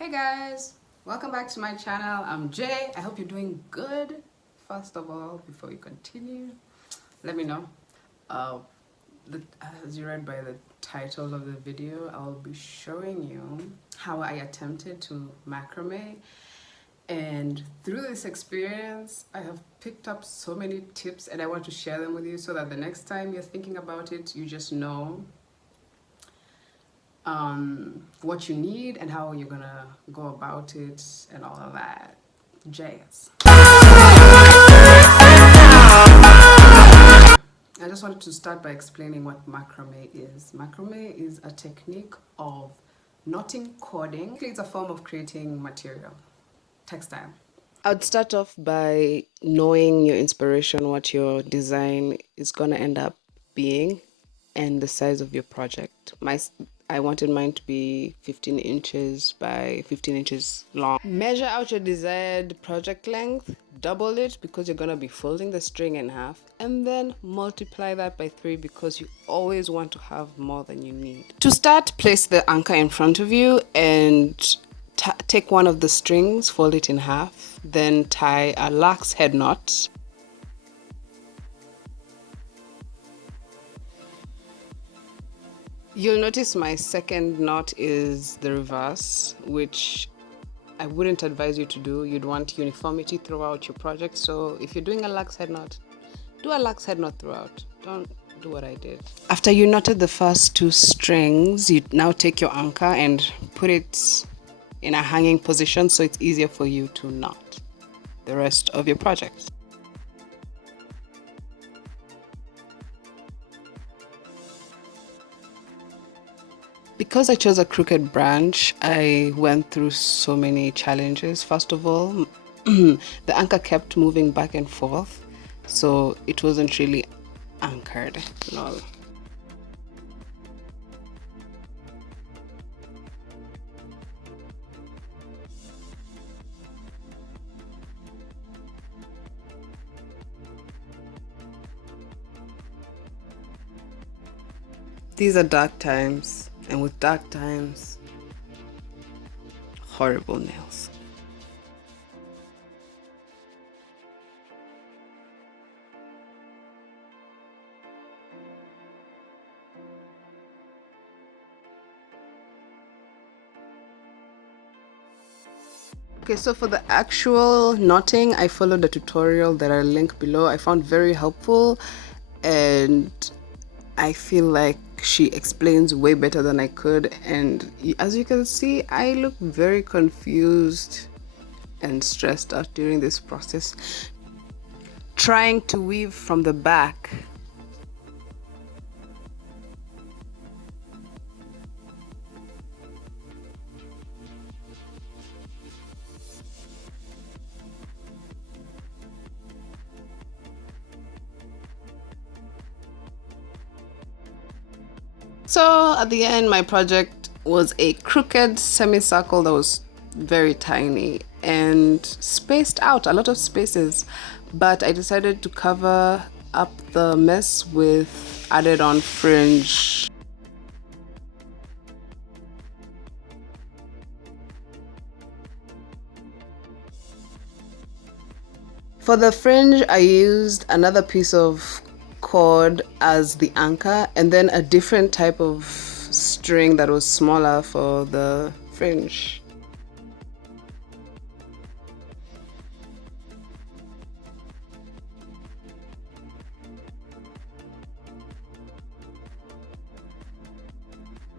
Hey guys, welcome back to my channel. I'm Jay. I hope you're doing good. First of all, before you continue, let me know. Uh, as you read by the title of the video, I'll be showing you how I attempted to macrame. And through this experience, I have picked up so many tips and I want to share them with you so that the next time you're thinking about it, you just know what you need and how you're gonna go about it and all of that jazz. I just wanted to start by explaining what macrame is. Macrame is a technique of knotting cording. It's a form of creating material, textile. I would start off by knowing your inspiration, what your design is gonna end up being, and the size of your project. I wanted mine to be 15 inches by 15 inches long. Measure out your desired project length, double it because you're gonna be folding the string in half, and then multiply that by 3 because you always want to have more than you need. To start, place the anchor in front of you and take one of the strings, fold it in half, then tie a lax head knot. You'll notice my second knot is the reverse, which I wouldn't advise you to do. You'd want uniformity throughout your project. So if you're doing a lax head knot, do a lax head knot throughout. Don't do what I did. After you knotted the first 2 strings, you now take your anchor and put it in a hanging position so it's easier for you to knot the rest of your project. Because I chose a crooked branch, I went through so many challenges. First of all, the anchor kept moving back and forth, so it wasn't really anchored. No. These are dark times. And with dark times, horrible nails. Okay, so for the actual knotting, I followed the tutorial that I link below. I found very helpful, and I feel like she explains way better than I could, and as you can see, I look very confused and stressed out during this process trying to weave from the back. So at the end, my project was a crooked semicircle that was very tiny and spaced out, a lot of spaces, but I decided to cover up the mess with added on fringe. For the fringe, I used another piece of cord as the anchor and then a different type of string that was smaller for the fringe.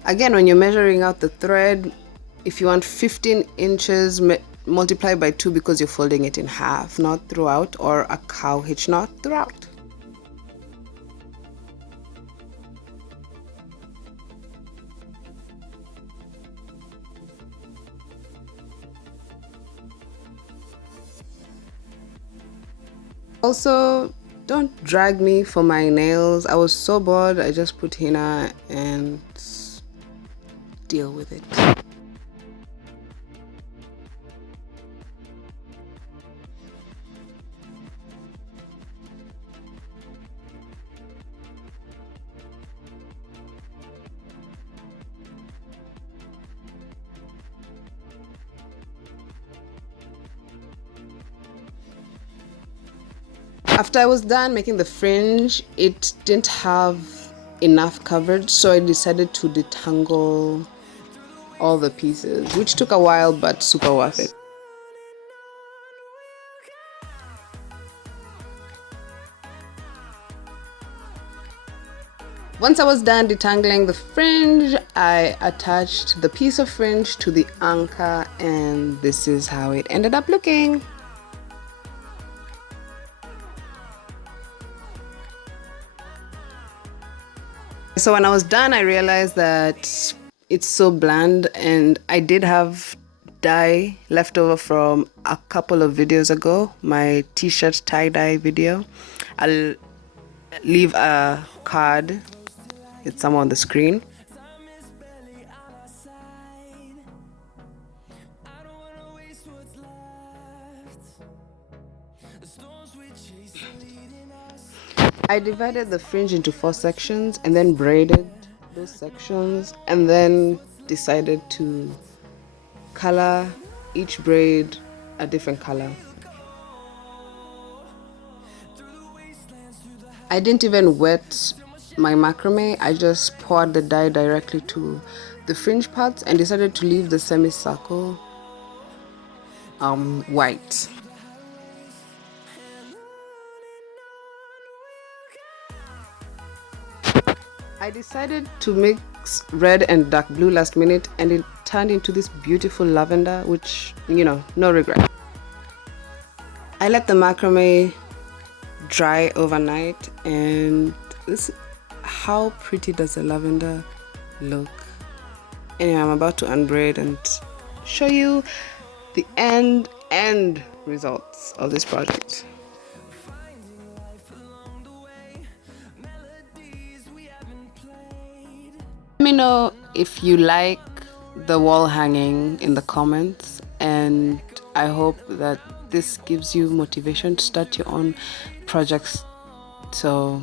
Again, when you're measuring out the thread, if you want 15 inches, multiply by 2 because you're folding it in half, not throughout, or a cow hitch knot throughout. Also, don't drag me for my nails. I was so bored, I just put henna and deal with it. After I was done making the fringe, it didn't have enough coverage, so I decided to detangle all the pieces, which took a while but super worth it. Once I was done detangling the fringe, I attached the piece of fringe to the anchor, and this is how it ended up looking. So when I was done, I realized that it's so bland, and I did have dye left over from a couple of videos ago, my t-shirt tie-dye video. I'll leave a card. It's somewhere on the screen. I divided the fringe into 4 sections and then braided those sections, and then decided to color each braid a different color. I didn't even wet my macrame. I just poured the dye directly to the fringe parts and decided to leave the semicircle white. I decided to mix red and dark blue last minute, and it turned into this beautiful lavender, which, you know, no regret. I let the macrame dry overnight, and this, how pretty does the lavender look? Anyway, I'm about to unbraid and show you the end results of this project. Let me know if you like the wall hanging in the comments, and I hope that this gives you motivation to start your own projects. So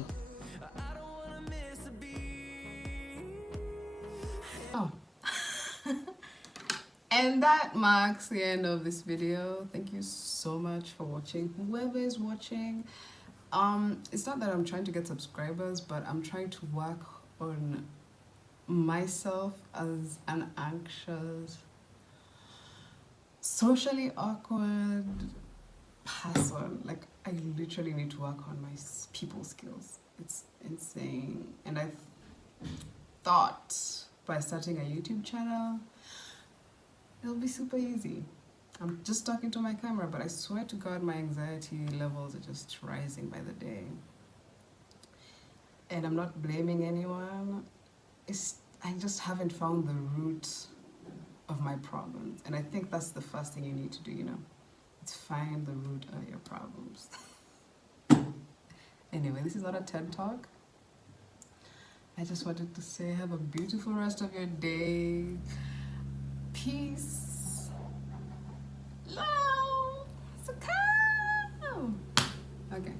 and that marks the end of this video. Thank you so much for watching, whoever is watching. It's not that I'm trying to get subscribers, but I'm trying to work on myself as an anxious, socially awkward person. Like, I literally need to work on my people skills. It's insane. And I've thought by starting a YouTube channel, it'll be super easy. I'm just talking to my camera, but I swear to God, my anxiety levels are just rising by the day. And I'm not blaming anyone. I just haven't found the root of my problems. And I think that's the first thing you need to do, you know? It's find the root of your problems. Anyway, this is not a TED Talk. I just wanted to say have a beautiful rest of your day. Peace. Love. Sakam. Okay.